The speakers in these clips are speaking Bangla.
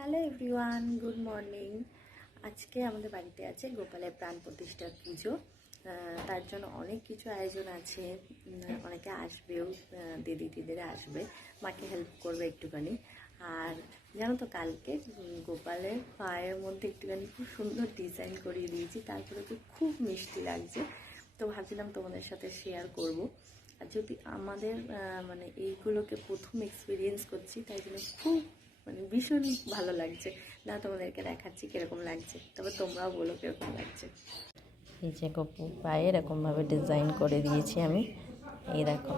Hello everyone, good morning. আজকে আমাদের বাড়িতে আছে গোপালের প্রাণ প্রতিষ্ঠার পুজো। তার জন্য অনেক কিছু আয়োজন আছে, অনেকে আসবেও, দিদিরা আসবে, মাকে হেল্প করবে একটুখানি। আর জানো তো, কালকে গোপালের পায়ের মধ্যে একটুখানি খুব সুন্দর ডিজাইন করিয়ে দিয়েছি, তারপরে তো খুব মিষ্টি লাগছে। তো ভাবছিলাম তোমাদের সাথে শেয়ার করব। আর যদি আমাদের এইগুলোকে প্রথম এক্সপিরিয়েন্স করছি, তাই জন্য খুব ভীষণই ভালো লাগছে। না, তোমাদেরকে দেখাচ্ছি কীরকম লাগছে, তবে তোমরাও বলো কীরকম লাগছে। এই যে গপু পায়ে এরকমভাবে ডিজাইন করে দিয়েছি আমি, এই দেখো।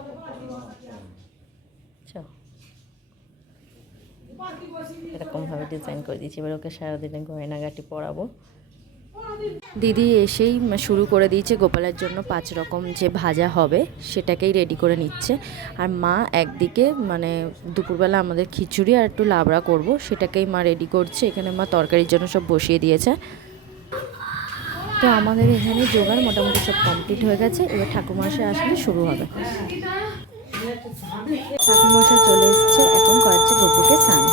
এরকমভাবে ডিজাইন করে দিয়েছি। এবার ওকে সারাদিনে গয়নাগাটি পরাবো। দিদি এসেই শুরু করে দিয়েছে গোপালের জন্য 5 রকম যে ভাজা হবে সেটাকেই রেডি করে নিচ্ছে। আর মা একদিকে দুপুরবেলা আমাদের খিচুড়ি আর একটু লাবড়া করব, সেটাকেই মা রেডি করছে। এখানে মা তরকারির জন্য সব বসিয়ে দিয়েছে। তো আমাদের এখানে জোগাড় মোটামুটি সব কমপ্লিট হয়ে গেছে। এবার ঠাকুরমশাই আসলে শুরু হবে। ঠাকুরমশাই চলে এসছে, এখন করাচ্ছে গপুকে স্নান।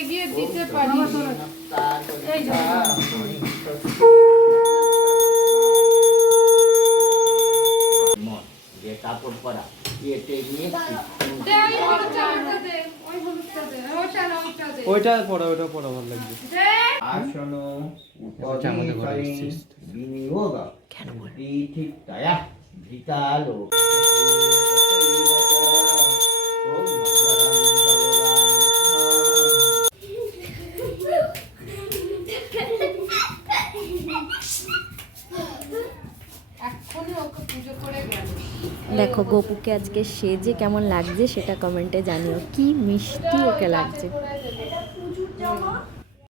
এগিয়ে দিতে পারি। কাপড় পরা কেটে নিয়ে ওইটা পড়া ভালো লাগবে। আসনো বিনিয়োগ কেন বলি ঠিক দয়া ভিতালো দেখো গপুকে আজকে সেজে কেমন লাগছে সেটা কমেন্টে জানিও। কি মিষ্টি ওকে লাগছে।